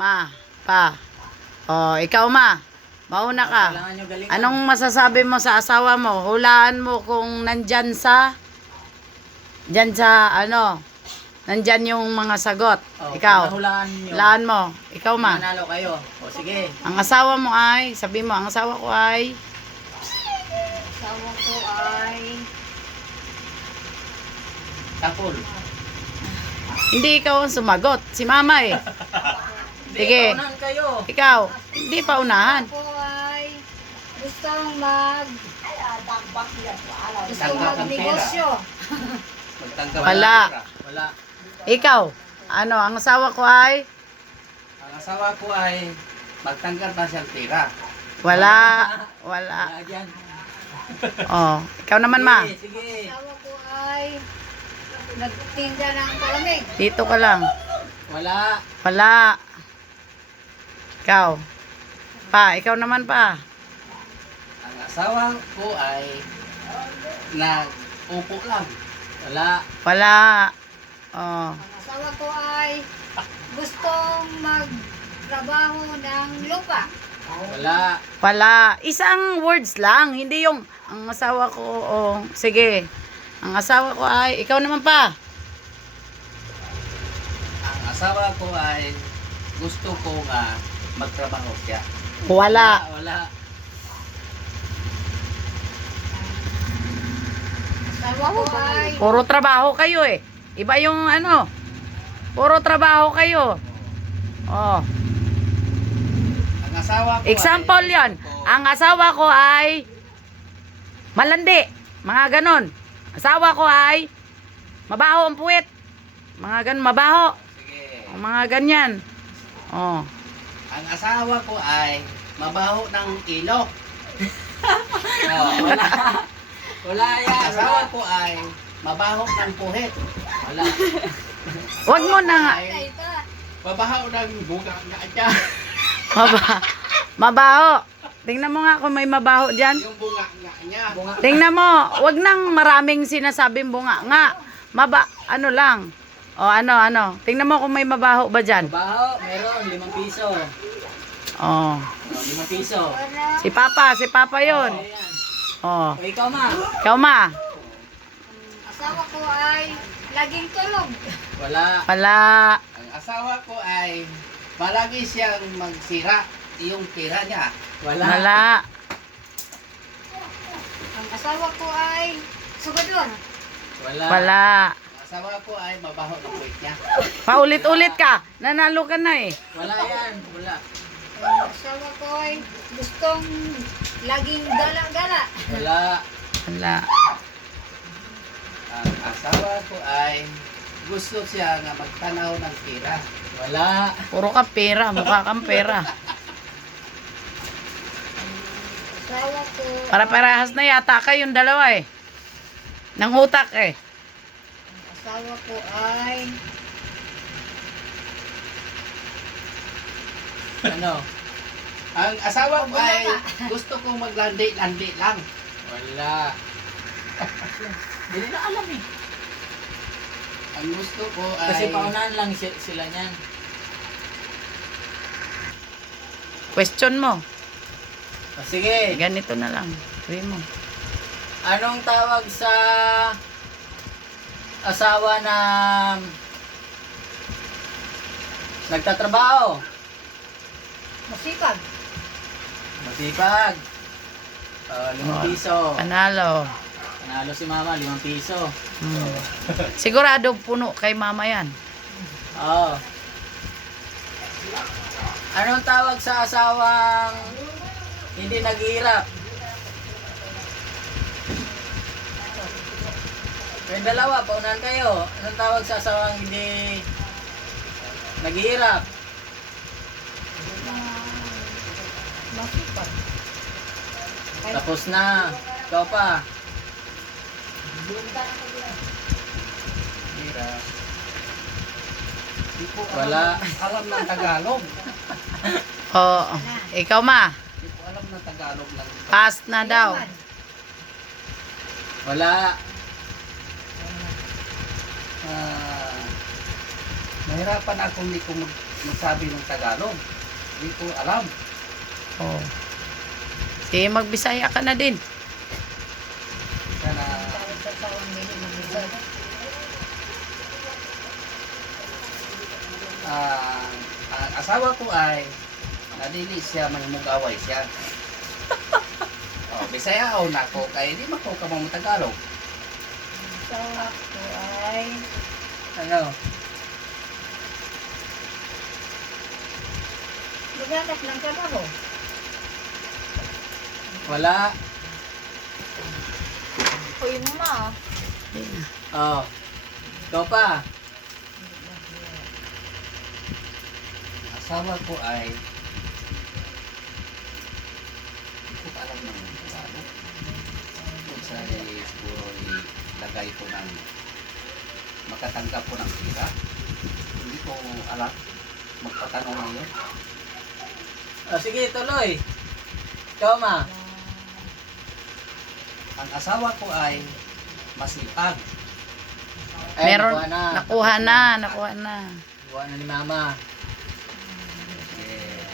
Pa. Oh, ikaw ma. Mauna ka. Kailangan nyo galingan. Anong masasabi mo sa asawa mo? Hulaan mo kung nandyan sa nandyan yung mga sagot. Oh, Ikaw. hulaan nyo. Hulaan mo. Ikaw ma. Manalo kayo. O sige. Ang asawa mo ay, sabi mo, ang asawa ko ay, Asawa ko ay Tapol. hindi ikaw ang sumagot. Si mama eh. Sige. Paunahan kayo. Ikaw, hindi pa unahan. ako ay gustong magnegosyo. Magtanggap Wala. ng pera. Wala. Ikaw, ano, ang asawa ko ay, Ang asawa ko ay magtanggal na siyang pera. wala. Wala dyan. Oh, ikaw naman ma. Sige, sige. Asawa ko ay nagtinda ng palamig. Dito ka lang. Wala. Wala. Ikaw. Pa, ikaw naman pa. Ang asawa ko ay nag-upo lang. Wala. Wala. Oh. Ang asawa ko ay gustong magtrabaho ng lupa. Wala. Wala. Isang words lang, hindi yung ang asawa ko. Oh, sige. Ang asawa ko ay, ikaw naman pa. Ang asawa ko ay gusto ko magtrabaho siya. Wala. Wala. Asawa ko ay Puro trabaho kayo eh. Iba yung ano. Puro trabaho kayo. Oh. Ang asawa ko Example ay, yon. Ang asawa ko ay malandi. Mga ganon. Asawa ko ay mabaho ang puwet. Mga ganon, mabaho. Sige. Mga ganyan. Oh. Ang asawa ko ay mabaho ng ilok. Oh, wala. Wala yan. Ang asawa ko ay mabaho ng puhet. Wala. Wag mo na nga. ay ito. Mabaho ng bunga nga dyan. Mabaho. Tingnan mo nga kung may mabaho dyan. Yung bunga nga niya. Bunga. Tingnan mo. Wag nang maraming sinasabing bunga nga. Ano lang. O ano. Tingnan mo kung may mabaho ba dyan. Mabaho, meron 5 piso. Oh. 5 piso. Wala. Si Papa yun. Ayan. Oh. O ikaw ma. Ikaw ma. Asawa ko ay laging tulog. Wala. Wala. Ang asawa ko ay palagi siyang magsira yung tira niya. Wala. Ang asawa ko ay sugador. Wala. Wala. Ang asawa ko ay mabaho ng puwit niya. Paulit-ulit ka. Nanalo ka na eh. Wala yan. Wala. Ang asawa ko ay gustong laging gala-gala. Wala. Wala. Ang asawa ko ay gusto siya nga magtanaw ng tira. Wala. Puro ka pera. Mukha kang pera. Asawa ko Para-parehas na yata kayong dalawa eh. Nang utak eh. ang asawa ko ay Ano? Ang asawa ko ay gusto kong maglandi-landi lang. Wala. Hindi na alam eh. Ang gusto ko ay... Kasi paunahan lang sila niyan. Question mo. O, sige, Ganito na lang. Sabi mo. anong tawag sa asawa na nagtatrabaho? masipag. Masipag. 5 piso. Panalo. Panalo si mama, 5 piso. Hmm. Sigurado puno kay mama yan. Oo. Anong tawag sa asawang hindi naghihirap? Yung dalawa, paunahan kayo. Anong tawag sa asawang hindi naghihirap? Masipag. Tapos na. Ikaw pa. Tira. Hindi ko Wala. alam ng Tagalog. Oo. Ikaw ma. Hindi ko alam ng Tagalog lang. Pass na daw. Yaman. Wala. Mahirapan ako hindi ko magsabi ng Tagalog. Hindi ko alam. Oh. Sige, magbisaya ka na din. Sana Dahil sa sawang hindi mag-isa. ang asawa ko ay nadili siya manghimug-away siya. Bisaya o nako kay di mako ka mo Tagalog. Asawa ko ay Ano? maghanap ng trabaho. Wala. Uy, mama. Oh. Ikaw pa. Ang asawa ko ay hindi ko alam ng Tagalog. Kung sa siguro ilagay ko ng makatanggap ko ng pira. Hindi ko alam. Magpatanong ngayon. Oh, sige, tuloy. Ikaw ma. Ang asawa ko ay masipag. Ay, Meron, nakuha na. Nakuha na ni mama. Eh,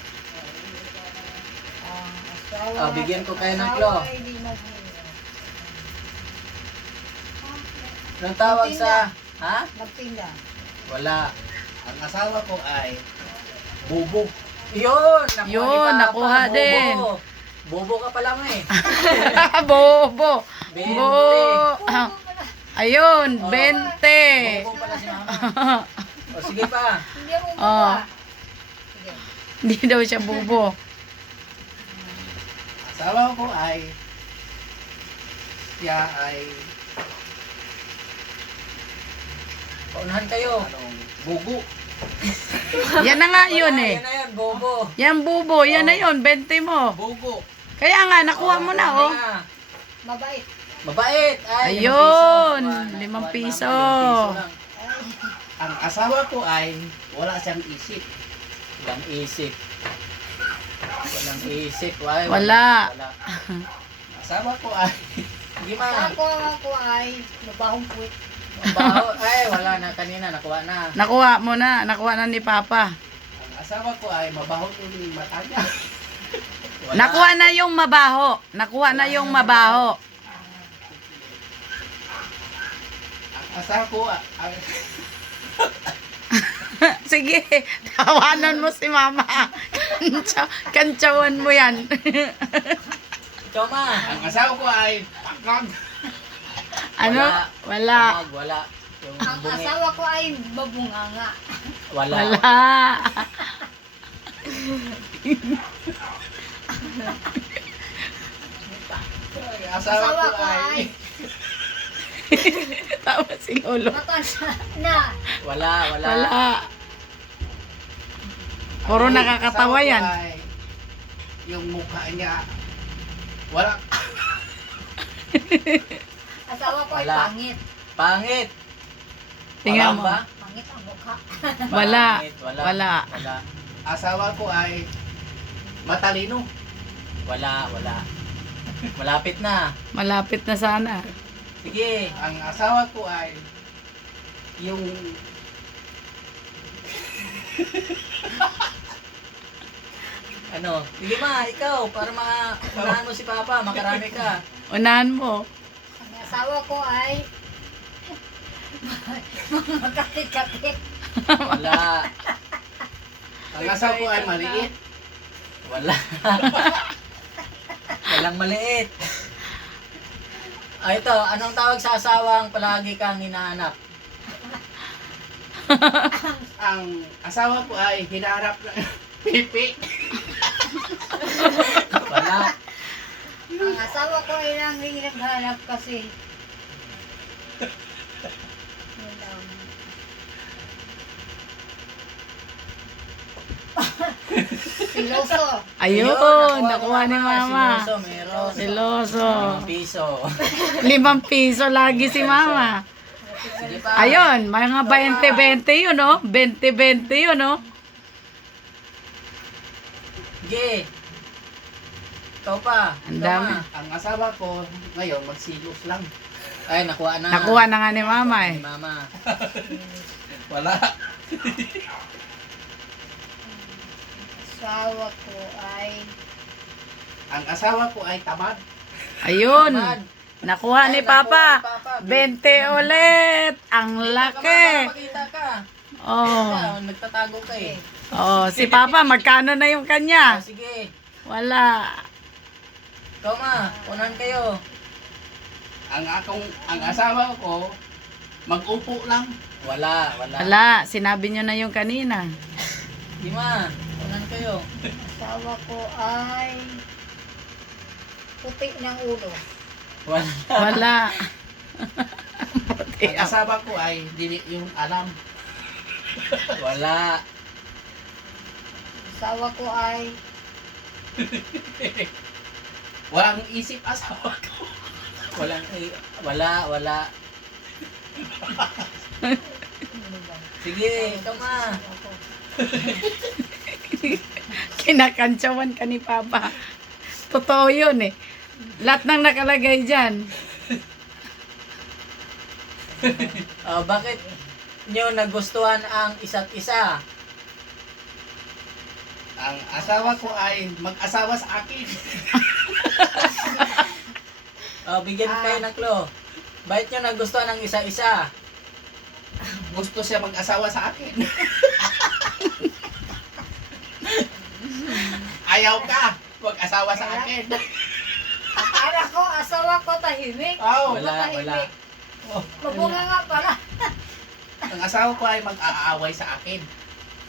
Ang asawa. Oh, bigyan ko kayo ng asawa klo. ay di mag-isa. Anong tawag sa... Ha? Magtinda. Wala. ang asawa ko ay bubo. Yun! Nakuha Yun, ni Papa, nakuha bobo. din. Bobo ka pa lang eh. Bobo. 20. Bo. Ayun, Oh. 20. Bobo pala si mama. O sige pa. Hindi ako Oh. baba. Sige. Hindi daw siya bobo. Asawa ko ay siya ay Paunahan kayo. anong bugo. Yan na nga yun Wala, eh. Yan na yan, bobo. Yan bobo, yan na yun, 20 mo. Bugo. Kaya nga, nakuha mo na oh. Mabait. Mabait. Ay, Ayun, 5 5 piso. lang. Ang asawa ko ay wala siyang isip. Walang isip. Walang isip. Ay, Wala. Wala. Asawa ko ay Sige ma. Ako ay mabahong puwit. Baho. Ay, wala na kanina. Nakuha na. Nakuha na ni Papa. ang asawa ko ay mabaho yung mata niya. Wala. Nakuha na yung mabaho. Nakuha na yung mabaho. Ang asawa ko ay Sige, tawanan mo si Mama. Kantsawan mo yan. Ikaw ma. ang asawa ko ay pakag. Ano? Wala. Tawag, wala. Yung Ang bungi. asawa ko ay babunganga. Wala. Wala. Ang asawa ko ay Tawa si Lolo. matanda na. Wala. Wala. Wala. Puro nakakatawa Asawa ko yan. ay yung mukha niya wala. Asawa ko ay Wala. pangit. Pangit. Tingnan Wala mo. ba? Pangit ang mukha. Wala. Pangit. Wala. Wala. Wala. Asawa ko ay matalino. Wala. Wala. Malapit na. Malapit na sana. Sige. Ang asawa ko ay yung Ano? Sige ma, ikaw. Para maunahan mo si Papa. Makarami ka. Unahan mo. Ang asawa ko ay magkakit-kakit. Wala. ang asawa ko ay maliit. Wala. Walang maliit. Ito, anong tawag sa asawang palagi kang hinahanap? Ang asawa ko ay hinaharap ng pipi. Wala. Ang asawa ko ay lang naghanap kasi. Siloso. Ayun, nakuha ni Mama. Siloso, meron. Siloso. 5 piso. 5 piso lagi si Mama. Sige pa. Ayun, mga 20-20 yun, oh. 20-20 yun, oh. Sige. Ikaw pa. Ang Ikaw, dami. ma. Ang asawa ko ngayon magsilos lang. Ay, nakuha na. Nakuha na nga ni Mama, Ni eh. Mama. Wala. asawa ko ay Ang asawa ko ay tamad. Ayun. Tamad. Nakuha ni Ay, nakuha Papa. ni Papa. 20 ulit. Ang Kita ka, laki. Mama, makita ka. Oh. Ikaw, nagtatago ka eh. Oh, si Papa, magkano na yung kanya? Sige. Wala. Ikaw ma, unan kayo. Ang asawa ko, mag-upo lang. Wala. Wala, sinabi nyo na yung kanina. Di ma, unan kayo. asawa ko ay puti ng ulo. Wala. Wala. Ang asawa ko ay dili yung alam. Wala. Asawa ko ay Walang isip asawa ko. Wala. Sige, ikaw ma. Kinakantsawan ka ni Papa. Totoo yun eh. Lahat ng nakalagay dyan. Bakit nyo nagustuhan ang isa't isa? Ang asawa ko ay mag-asawa sa akin. Bigyan ko kayo ng clue. Bakit nyo nagustuhan ang isa-isa? Gusto siya mag-asawa sa akin. Ayaw ka mag-asawa sa akin. akala ko asawa ko tahimik. Oh, Wala. Mabunga nga pala. ang asawa ko ay mag-aaway sa akin.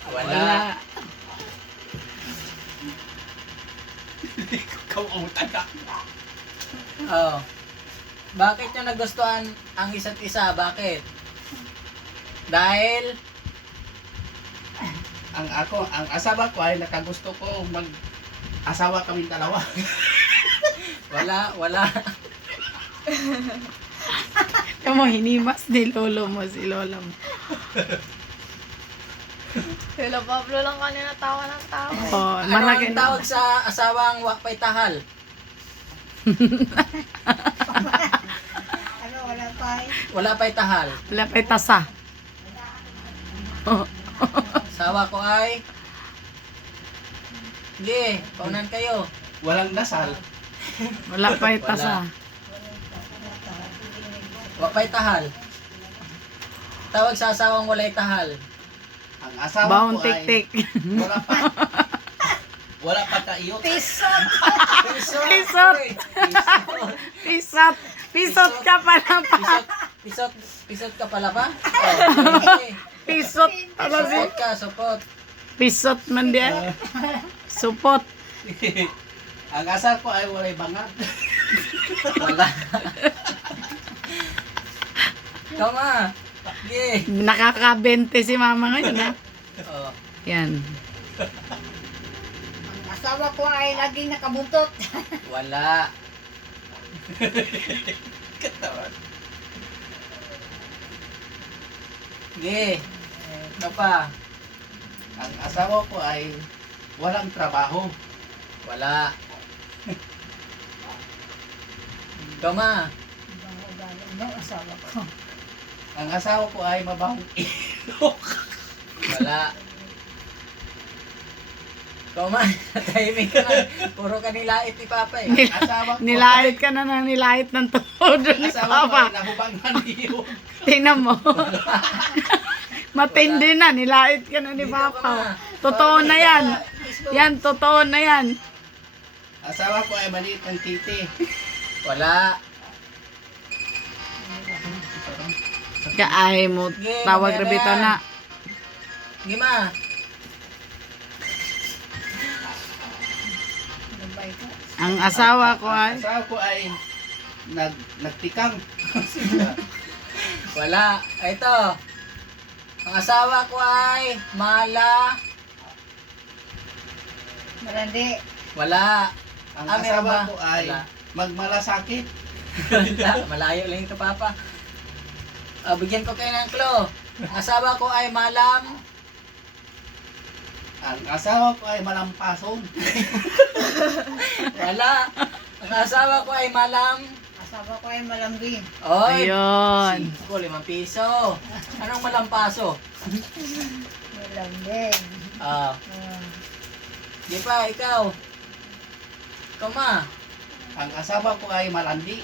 Wala. Ikaw ang taga. Bakit nyo nagustuhan ang isa't isa? Bakit? Dahil Ang asawa ko ay nakagusto ko mag-asawa kaming dalawa. wala. Ikaw mo, hinimas ni lolo mo, si lola mo. Hello, Pablo lang kanina tawa ng tawa. Oh, ano marami ang tawag sa asawang wakpay tahal? Ano, wala pa eh. Wala pa'y tahal. Wala pa'y tasa. Oh. Asawa ko ay Sige, paunan kayo. Walang dasal. Wala pa'y tasa. Wakpay tahal. Tawag sa asawang walay tahal. Ang asawa Baon ko ay tik-tik. wala pa kaiyot. Pisot! Pisot. Pisot ka pala pa. Pisot ka pala ba? Okay. Pisot. Ano si? Support ka, support. Pisot man diyan. Supot. Ang asawa ko ay walay bangag. Wala. Tama. Sige. Nakaka-20 si mama ngayon ha. Oh. Yan. Ang asawa ko ay laging nakabuntot. Wala. Sige. Ano pa? Ang asawa ko ay walang trabaho. Wala. Tama. Ano asawa ko? Ang asawa ko ay mabahong ilok. Wala. Tama. Tahimik ka na. Puro ka nilait ni Papa eh. Asawa ko Nilait ka na ng nilait ng todo ni asawa ko Papa. ay nahubangan niyog. Tingnan mo. Matindi na, nilait ka na ni Dito ka Papa. na. Totoo na yan. Facebook. Yan, totoo na yan. Asawa ko ay maliit ng titi. Wala. Kaay mo, Sige, tawag mamaya rebita na na. yan. Sige ma. Nabay ka. Ang asawa ko Ang ay, asawa ko ay nagtikang. Wala. Ito. Ang asawa ko ay Marandi. Wala. Ang Ah, meron asawa ba? ko ay Wala. magmalasakit. Wala. Malayo lang ito, Papa. Bigyan ko kayo ng clue. Ang asawa ko ay malam. Ang asawa ko ay malampason. Wala. Ang asawa ko ay malam. Asawa ko ay malambing. Oy. ayun. 5 piso. Anong malampaso? Malambing. Ah, Di pa, ikaw. Ikaw ma. Ang asawa ko ay malandi.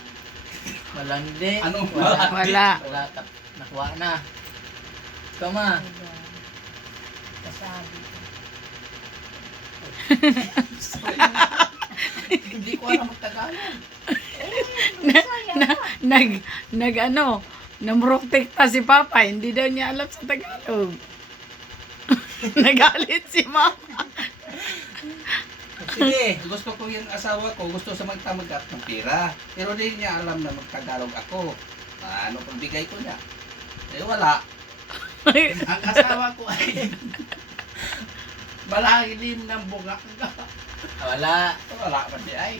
Malandi. Anong Wala. malandi? Wala. Wala. Nakuha na. Ikaw ma. Kasabi ko. Hindi ko alam magtagalog. Namuroktekta si Papa, hindi daw niya alam sa Tagalog. Nagalit si Mama. Sige. Gusto ko yung asawa ko, gusto sa magtamagat ng pera. Pero di niya alam na magtagalog ako. Ano pang bigay ko niya? Eh wala. Ang asawa ko ay malalim ng bunga. Wala. Wala pa di ay.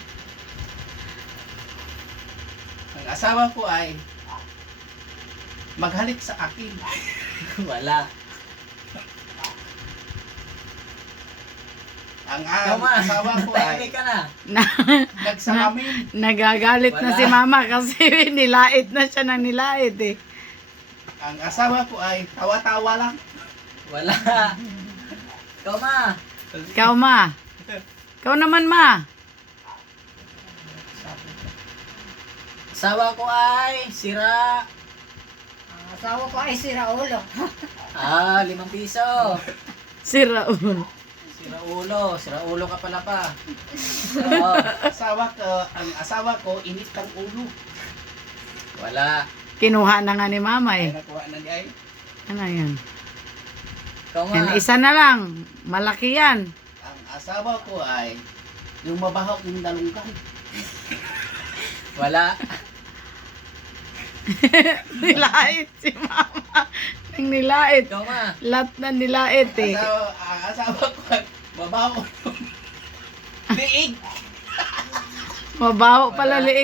Ang asawa ko ay maghalik sa akin. Wala. Ang Ikaw ma. asawa ko ay Tahimik ka na. nagsalamin. Nagagalit na Wala. si Mama kasi nilait na siya ng nilait eh. Ang asawa ko ay tawa-tawa lang. Wala. Ikaw ma. Ikaw, Ma. Ikaw naman, Ma. Asawa ko ay sira. Ang asawa ko ay si Raulo. 5 piso. Si Raul. Sira ulo. Sira ulo ka pala pa. Oo. Ang asawa ko init ng ulo. Wala. Kinuha na nga ni Mama Ay eh. nakuha na niya ay. Ano yan? Ikaw ma. Yan, isa na lang. Malaki yan. Ang asawa ko ay yung mabahaw yung dalunggan. Wala. Nilait si Mama. Ang nilait. Ikaw ma. Lahat na nilait eh. Ang asawa ko ay mabahaw yung liig. Mabaho pala liig.